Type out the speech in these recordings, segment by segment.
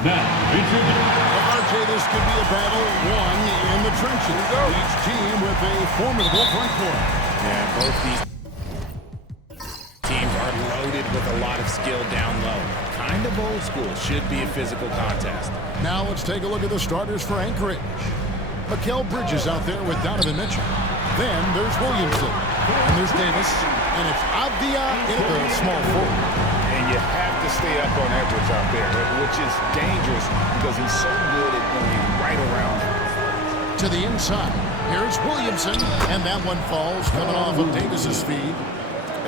Now, introducing. RJ, this could be a battle won in the trenches. Each team with a formidable front court. Yeah, both these teams are loaded with a lot of skill down low. Kind of old school. Should be a physical contest. Now let's take a look at the starters for Anchorage. Mikal Bridges out there with Donovan Mitchell. Then there's Williamson. And there's Davis. And it's Avdia in the small forward. And you have to stay up on Edwards out there, which is dangerous because he's so good at going right around him. To the inside. Here's Williamson. And that one falls coming off of Davis's feed.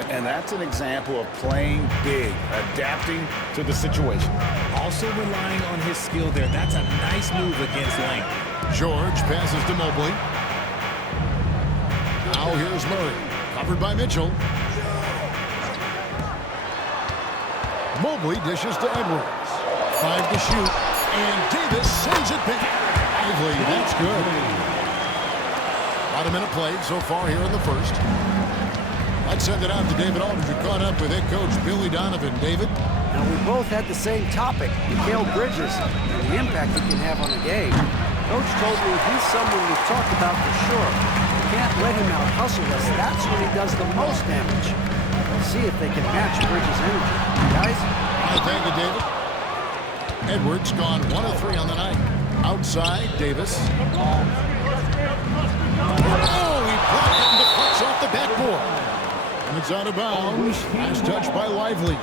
And that's an example of playing big, adapting to the situation. Also relying on his skill there. That's a nice move against length. George passes to Mobley. Now here's Murray. Covered by Mitchell. Mobley dishes to Edwards. 5 to shoot. And Davis sends it back. Lively, that's good. About a minute played so far here in the first. Let's send it out to David Aldridge, who caught up with head coach Billy Donovan. David? Now, we both had the same topic, Mikal Bridges, and the impact he can have on the game. Coach told me he's someone we've talked about for sure. We can't let him out-hustle us. That's when he does the most damage. We'll see if they can match Bridges' energy. Guys? Thank you, David. Edwards gone 1 of 3 on the night. Outside, Davis. Oh, he blocked it and deflects off the backboard. And it's out of bounds. Nice touch by Lively.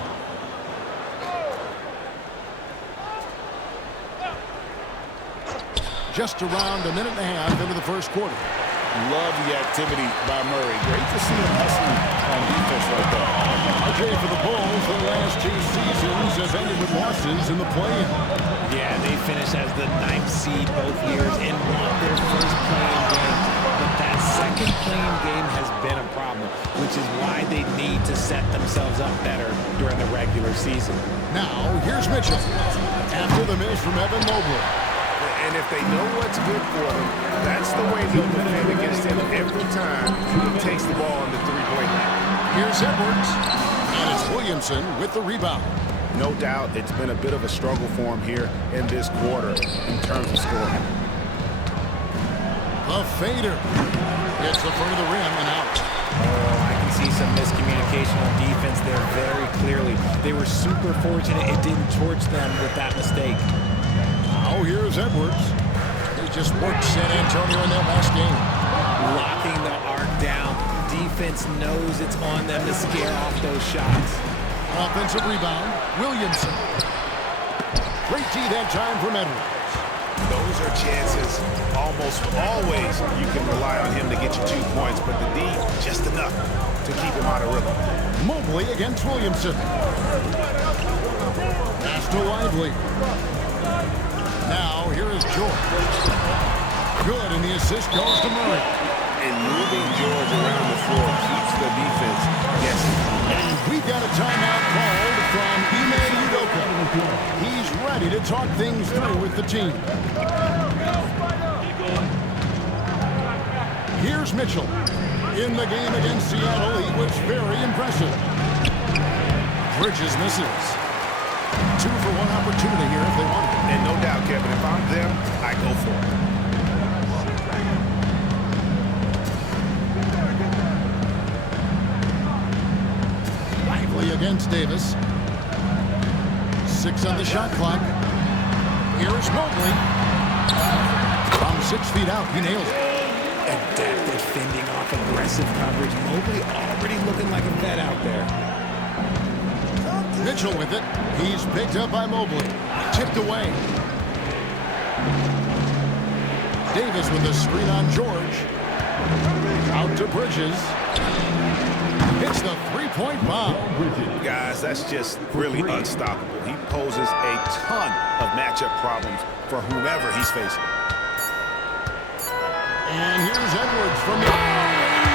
Just around a minute and a half into the first quarter. Love the activity by Murray. Great to see him hustling on defense like that. RJ, for the Bulls, their last 2 seasons have ended with losses in the play-in. Yeah, they finished as the 9th seed both years and won their first play-in game. But that second play-in game has been a problem, which is why they need to set themselves up better during the regular season. Now, here's Mitchell. After the miss from Evan Mobley. And if they know what's good for them, that's the way they'll defend against him every time he takes the ball on the three-point line. Here's Edwards. And it's Williamson with the rebound. No doubt it's been a bit of a struggle for him here in this quarter in terms of scoring. The fader. Hits the front of the rim and out. Oh, I can see some miscommunication on defense there very clearly. They were super fortunate it didn't torch them with that mistake. Now here's Edwards. He just worked San Antonio in that last game. Locking the arc down. Defense knows it's on them to scare off those shots. Offensive rebound. Williamson. Great D that time from Edwards. Those are chances. Almost always you can rely on him to get you 2 points, but the D, just enough to keep him out of rhythm. Mobley against Williamson. Pass to Lively. Now, here is George. Good, and the assist goes to Murray. And moving George around the floor keeps the defense guessing. And we got a timeout called from Ime Udoka. He's ready to talk things through with the team. Here's Mitchell. In the game against Seattle, he was very impressive. Bridges misses. 2 for 1 opportunity here if they want it. And no doubt, Kevin, if I'm them, I go for it. Lively against Davis. 6 on the shot clock. Here's Mobley. From 6 feet out, he nails it. Adapted fending off aggressive coverage. Mobley already looking like a vet out there. Mitchell with it. He's picked up by Mobley. Tipped away. Davis with a screen on George. Out to Bridges. Hits the three-point bomb. Guys, that's just really unstoppable. He poses a ton of matchup problems for whomever he's facing. And here's Edwards from the...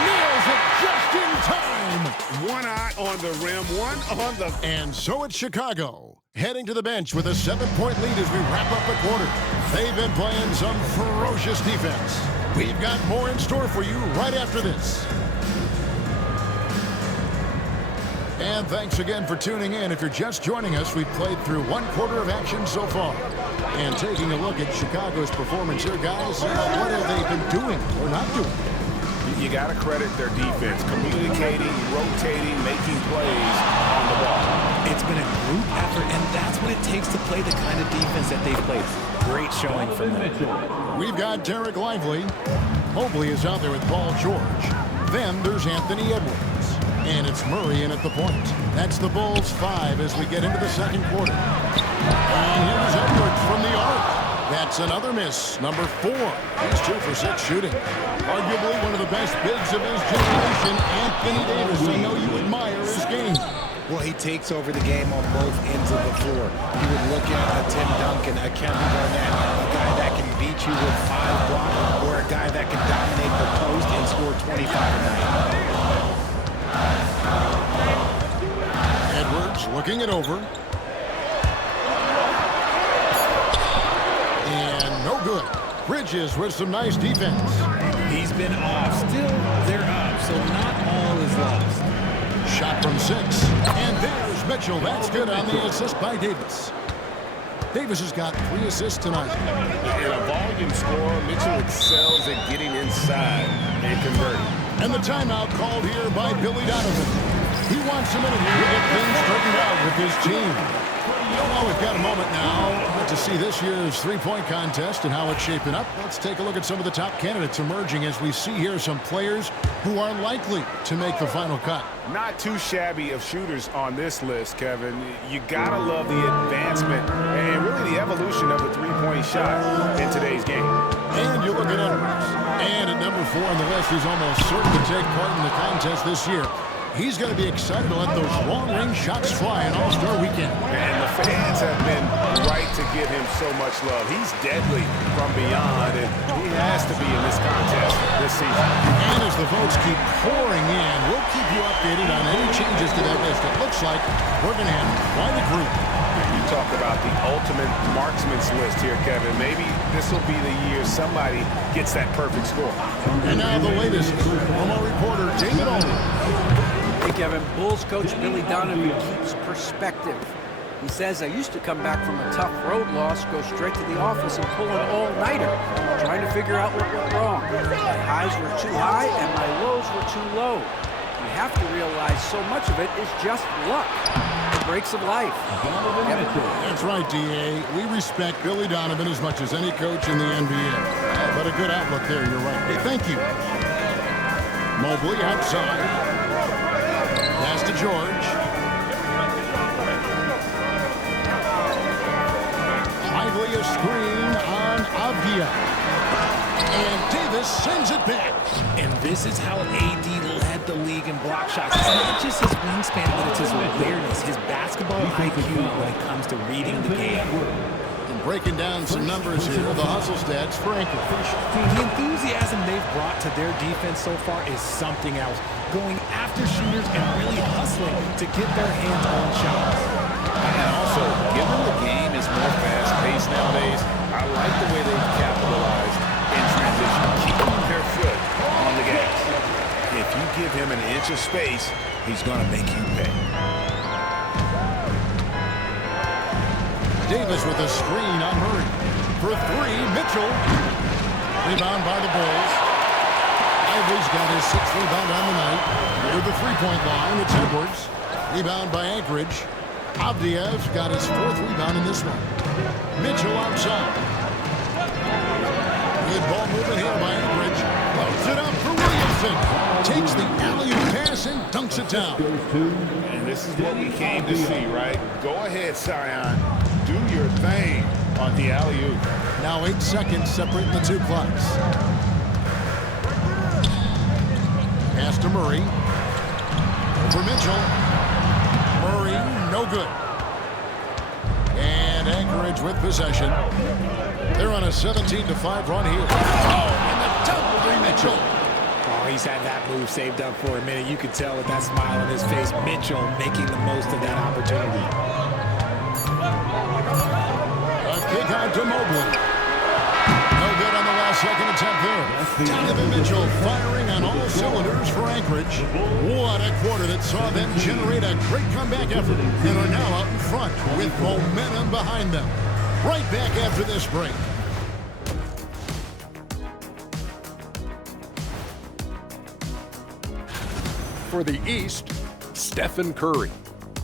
nails it just in time. One eye on the rim, one on the... And so it's Chicago, heading to the bench with a 7-point lead as we wrap up the quarter. They've been playing some ferocious defense. We've got more in store for you right after this. And thanks again for tuning in. If you're just joining us, we've played through one quarter of action so far. And taking a look at Chicago's performance here, guys, what have they been doing or not doing? You got to credit their defense, communicating, rotating, making plays on the ball. It's been a group effort, and that's what it takes to play the kind of defense that they've played. Great showing from them. We've got Derek Lively. Mobley is out there with Paul George. Then there's Anthony Edwards. And it's Murray in at the point. That's the Bulls 5 as we get into the second quarter. And here's Edwards from the arc. That's another miss. Number 4. He's 2 for 6 shooting. Arguably one of the best bigs of his generation, Anthony Davis. I know you admire his game. Well, he takes over the game on both ends of the floor. You would look at a Tim Duncan, a Kevin Garnett, a guy that can beat you with 5 blocks, or a guy that can dominate the post and score 25 a night. Edwards looking it over. And no good. Bridges with some nice defense. He's been off. Still, they're up, so not all is lost. Shot from 6. And there's Mitchell. That's good on the assist by Davis. Davis has got 3 assists tonight. In a volume scorer, Mitchell excels at getting inside and converting. And the timeout called here by Billy Donovan. He wants a minute here to get things straightened out with his team. Well, we've got a moment now to see this year's three-point contest and how it's shaping up. Let's take a look at some of the top candidates emerging as we see here some players who are likely to make the final cut. Not too shabby of shooters on this list, Kevin. You gotta love the advancement and really the evolution of the three-point shot in today's game. And you look at Edwards. And at number 4 on the list, he's almost certain to take part in the contest this year. He's going to be excited to let those long-range shots fly on All-Star Weekend. And the fans have been right to give him so much love. He's deadly from beyond, and he has to be in this contest this season. And as the votes keep pouring in, we'll keep you updated on any changes to that list. It looks like we're going to have quite a group. You talk about the ultimate marksman's list here, Kevin. Maybe this will be the year somebody gets that perfect score. And now the latest from our reporter, David Aldridge. Hey, Kevin, Bulls coach Billy Donovan keeps perspective. He says, I used to come back from a tough road loss, go straight to the office and pull an all-nighter, trying to figure out what went wrong. My highs were too high and my lows were too low. You have to realize so much of it is just luck. The breaks of life. Kevin. That's right, D.A. We respect Billy Donovan as much as any coach in the NBA. But a good outlook there, you're right. Hey, thank you. Mobley outside. Pass to George. Lively a screen on Avdia. And Davis sends it back. And this is how AD led the league in block shots. It's not just his wingspan, but it's his awareness, his basketball IQ when it comes to reading the game. And breaking down some numbers here, the hustle stats for Anchorage. The enthusiasm they've brought to their defense so far is something else. Going after shooters and really hustling to get their hands on shots. And also, given the game is more fast-paced nowadays, I like the way they've capitalized in transition, keeping their foot on the gas. If you give him an inch of space, he's going to make you pay. Davis with a screen on Murray. For 3, Mitchell. Rebound by the Bulls. Ivory's got his 6th rebound on the night. Near the three-point line, it's Edwards. Rebound by Anchorage. Avdiev's got his 4th rebound in this one. Mitchell outside. Good ball movement here by Anchorage. Loads it up for Williamson. Takes the alley-oop pass and dunks it down. And this is what we came to see, right? Go ahead, Sion. Do your thing on the alley-oop. Now 8 seconds separating the two clocks. Pass to Murray. Over Mitchell. Murray, no good. And Anchorage with possession. They're on a 17-5 run here. Oh, and the double by Mitchell. Oh, he's had that move saved up for a minute. You could tell with that smile on his face, Mitchell making the most of that opportunity. A kick out to Mobley. No good on the last second attempt there. Donovan Mitchell firing on all cylinders for Anchorage. What a quarter that saw them generate a great comeback effort and are now out in front with momentum behind them. Right back after this break. For the East, Stephen Curry.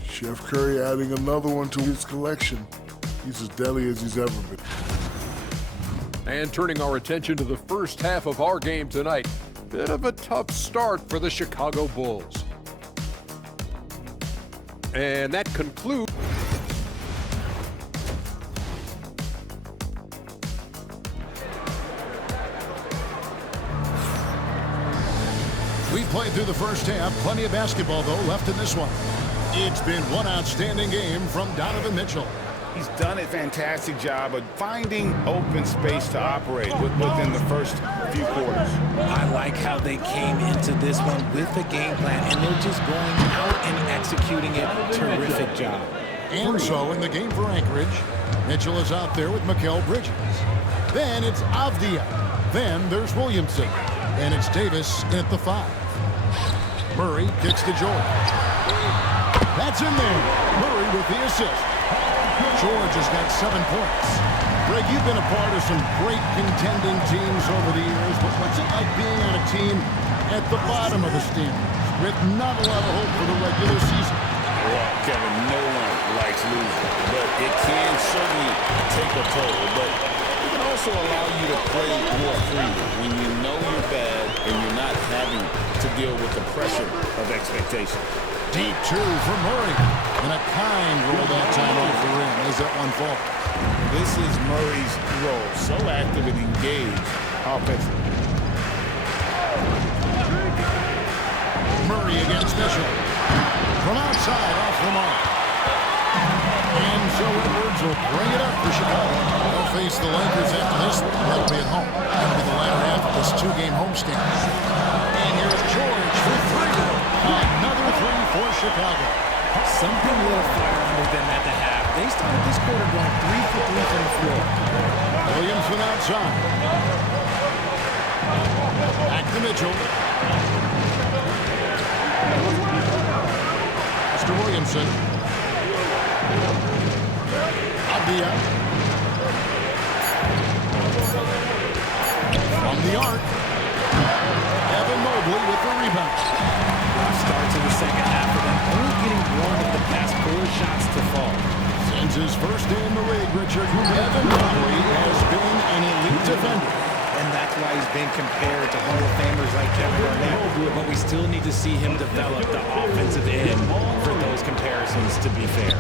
Chef Curry adding another one to his collection. He's as deadly as he's ever been. And turning our attention to the first half of our game tonight, bit of a tough start for the Chicago Bulls. And that concludes. We played through the first half. Plenty of basketball, though, left in this one. It's been one outstanding game from Donovan Mitchell. He's done a fantastic job of finding open space to operate within the first few quarters. I like how they came into this one with a game plan, and they're just going out and executing it. Terrific job. And so in the game for Anchorage, Mitchell is out there with Mikal Bridges. Then it's Avdia. Then there's Williamson. And it's Davis in at the 5. Murray kicks to George. That's in there. Murray with the assist. George has got 7 points. Greg, you've been a part of some great contending teams over the years, but what's it like being on a team at the bottom of the standings with not a lot of hope for the regular season? Well, Kevin, no one likes losing, but it can certainly take a toll. But it can also allow you to play more freely when you know you're bad and you're not having to deal with the pressure of expectation. Deep 2 for Murray. And a kind roll that time off the rim as that one falls. This is Murray's role, so active and engaged offensively. Murray against Mitchell. From outside, off the mark. And so Edwards will bring it up for Chicago. They'll face the Lakers after this one. They'll be at home. That'll be the latter half of this 2-game homestand. And here's George for 3. Another 3 for Chicago. Something a little fire under them at the half. They started this quarter going 3 for 3 from the floor. Williamson outside. Back to Mitchell. Mr. Williamson. Abdia. From the arc. Evan Mobley with the rebound. Start to the second half of them, only getting 1 of the past 4 shots to fall. Since his first day in the league, Richard, Evan Mobley has been an elite defender. And that's why he's been compared to Hall of Famers like Kevin Garnett. But we still need to see him develop the offensive end for those comparisons to be fair.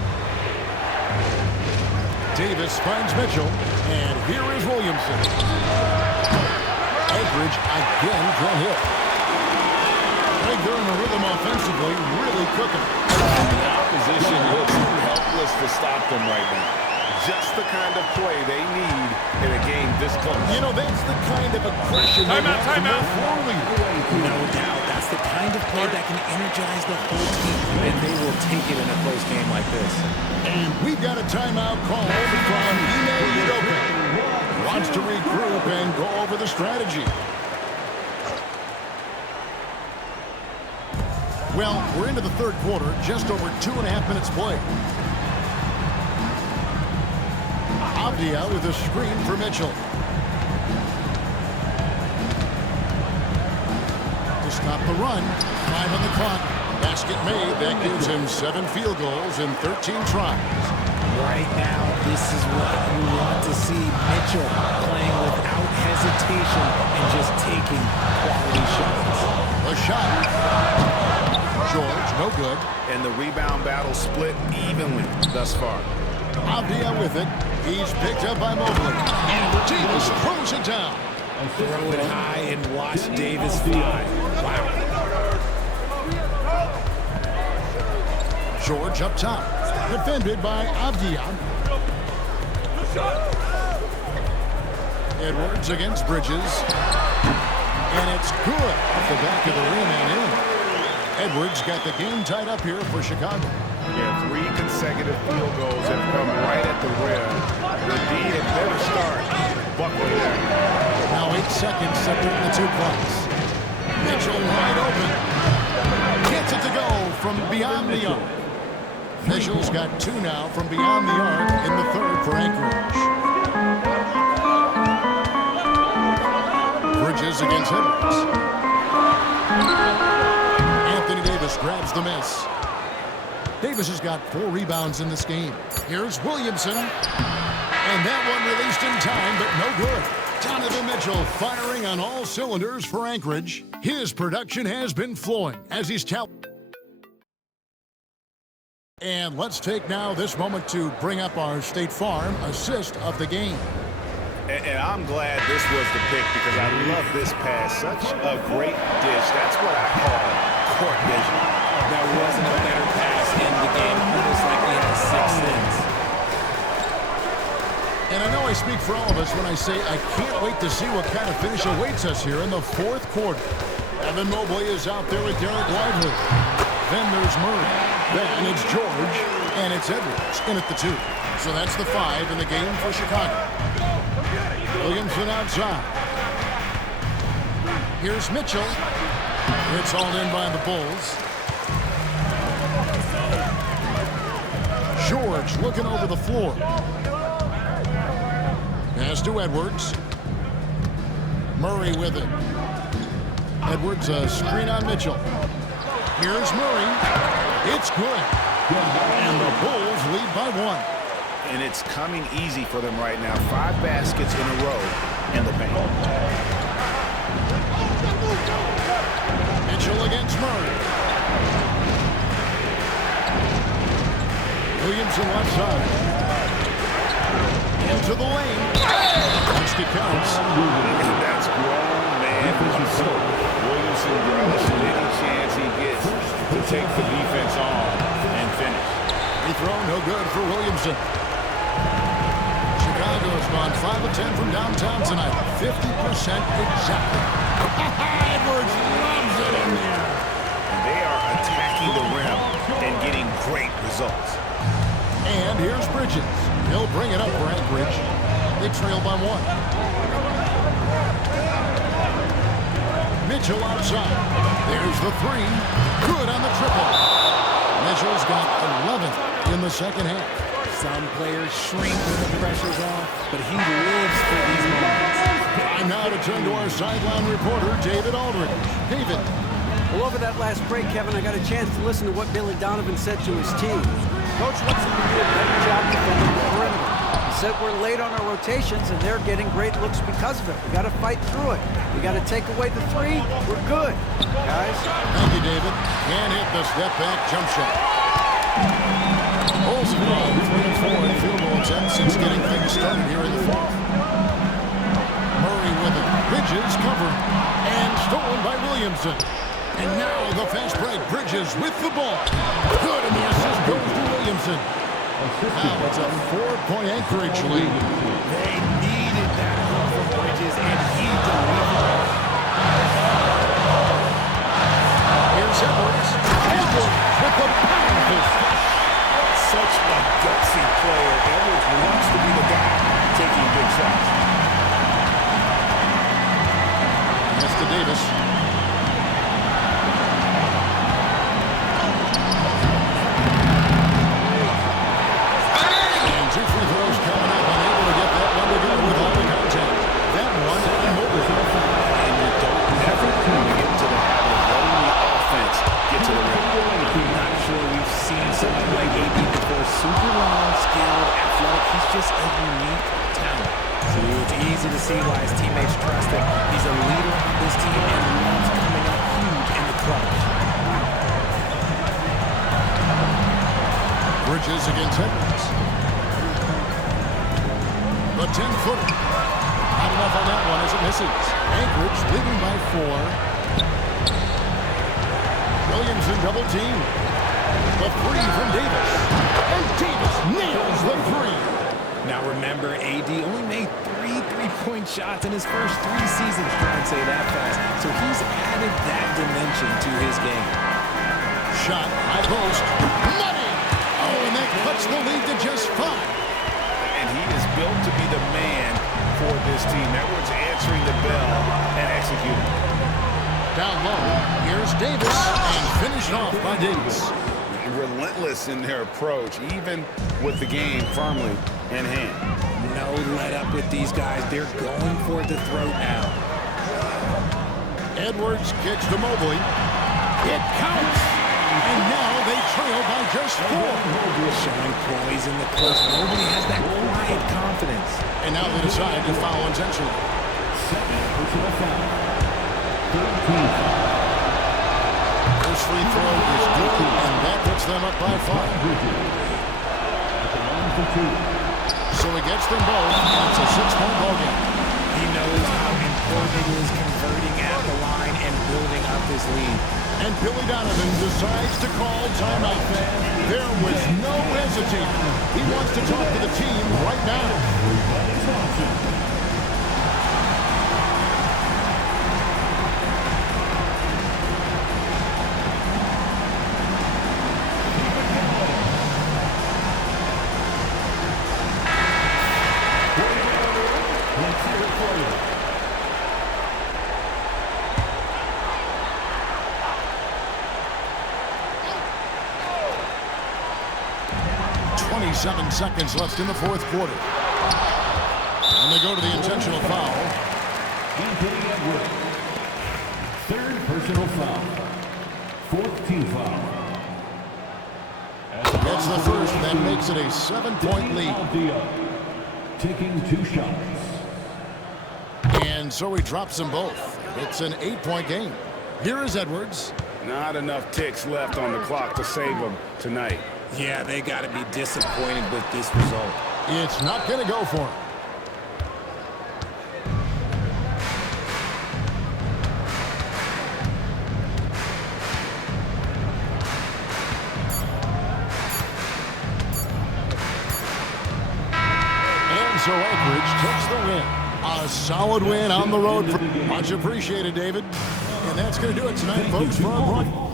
Davis finds Mitchell, and here is Williamson. Anchorage again can hit. They're in the rhythm offensively, really cooking. The opposition looks helpless to stop them right now. Just the kind of play they need in a game this close. You know, that's the kind of aggression they want from their floor leader. No doubt. That's the kind of play that can energize the whole team, and they will take it in a close game like this. And we've got a timeout called from Ime Udoka. Wants to regroup and go over the strategy. Well, we're into the third quarter, just over 2.5 minutes played. Avdia with a screen for Mitchell. To stop the run, 5 on the clock. Basket made, that gives him 7 field goals in 13 tries. Right now, this is what you want to see. Mitchell playing without hesitation and just taking quality shots. A shot. George, no good. And the rebound battle split evenly thus far. Avdia with it. He's picked up by Mobley. And Davis throws it down. Throw it high and watch Davis fly. Wow. George up top. Defended by Avdia. Edwards against Bridges. And it's good off the back of the rim and in. Edwards got the game tied up here for Chicago. Yeah, 3 consecutive field goals have come right at the rim. Indeed, a better start. Buckley there. Now 8 seconds separate the two clocks. Mitchell wide open. Gets it to go from beyond the arc. Mitchell's got 2 now from beyond the arc in the third for Anchorage. Bridges against Edwards. Anthony Davis grabs the miss. Davis has got 4 rebounds in this game. Here's Williamson. And that one released in time, but no good. Donovan Mitchell firing on all cylinders for Anchorage. His production has been flowing as he's And let's take now this moment to bring up our State Farm assist of the game. And I'm glad this was the pick because I love this pass. Such a great dish. That's what I call court vision. There wasn't a better pass in the game. Almost like he had 6 cents. And I know I speak for all of us when I say I can't wait to see what kind of finish awaits us here in the fourth quarter. Evan Mobley is out there with Derek Lively. Then there's Murray. Then it's George. And it's Edwards in at the 2. So that's the 5 in the game for Chicago. Williamson outside. Here's Mitchell. It's all in by the Bulls. George looking over the floor. Pass to Edwards. Murray with it. Edwards a screen on Mitchell. Here's Murray. It's good. And the Bulls lead by 1. And it's coming easy for them right now. 5 baskets in a row in the paint. Mitchell against Murray. Williamson left side. Into the lane. Basket counts. And that's grown man. Williamson relishing any chance he gets to take the defense on and finish. Free throw, no good for Williamson. Chicago has gone 5 of 10 from downtown tonight. 50% exactly. Edwards loves it in there. And they are attacking the rim and getting great results. And here's Bridges. He'll bring it up for Anchorage. They trail by 1. Mitchell outside. There's the 3. Good on the triple. Mitchell's got 11 in the second half. Some players shrink when the pressure's on, but he lives for these moments. Time now to turn to our sideline reporter, David Aldridge. David. Well, over that last break, Kevin, I got a chance to listen to what Billy Donovan said to his team. Coach wants them to do a better job defending the perimeter. He said we're late on our rotations, and they're getting great looks because of it. We got to fight through it. We got to take away the 3. We're good, guys. Thank you, David. Can't hit the step-back jump shot. Bulls have gone 3 and 4 in field goal attempts since getting things started here in the fourth. Murray with it. Bridges covered. And stolen by Williamson. And now the fast break. Bridges with the ball. Good, and the assist goes to Williamson. Now it's a 4-point Anchorage lead. They needed that help from Bridges, and he delivered. Here's Edwards. Edwards with the powerful flush. Such a gutsy player. Edwards wants to be the guy taking big shots. That's to Davis. And 2 free throws coming up. Unable to get that one to go with all the contact. That one and Moogle. And you don't ever get to the habit of letting the offense get to the rim. I'm not sure we've seen someone like AB before. Super long, skilled, athletic. He's just a unique talent. So it's easy to see why his teammates trust him. He's a leader on this team and loves coming up huge in the clutch. Bridges against Edwards. The 10-footer. Not enough on that one as it misses. Anchorage leading by 4. Williamson double team. The 3 from Davis. And Davis nails the 3. Now remember, AD only made 3 3-point shots in his first 3 seasons. Try and say that fast. So he's added that dimension to his game. Shot, high post. Money! Oh, and that cuts the lead to just 5. And he is built to be the man for his team. Edwards answering the bell and executing. Down low, here's Davis, and finished off by Davis. Relentless in their approach, even with the game firmly in hand. No let up with these guys. They're going for the throat now. Edwards kicks to Mobley. It counts! And now they trail by just 4. Showing poise in the clutch. Nobody has that quiet confidence. And now they decide to foul intentionally. First free throw is good, and that puts them up by 5. So he gets them both, and it's a 6-point ball game. He knows how important it is converting at the line and building up his lead. And Billy Donovan decides to call timeout. There was no hesitating. He wants to talk to the team right now. Seven seconds left in the fourth quarter. And they go to the intentional foul. Anthony Edwards. Third personal foul. Fourth team foul. That's the first, and that makes it a 7-point lead. Taking 2 shots. And so he drops them both. It's an 8-point game. Here is Edwards. Not enough ticks left on the clock to save them tonight. Yeah, they got to be disappointed with this result. It's not going to go for him. And so Anchorage takes the win. A solid win on the road. Much appreciated, David. And that's going to do it tonight, folks, for our broadcast.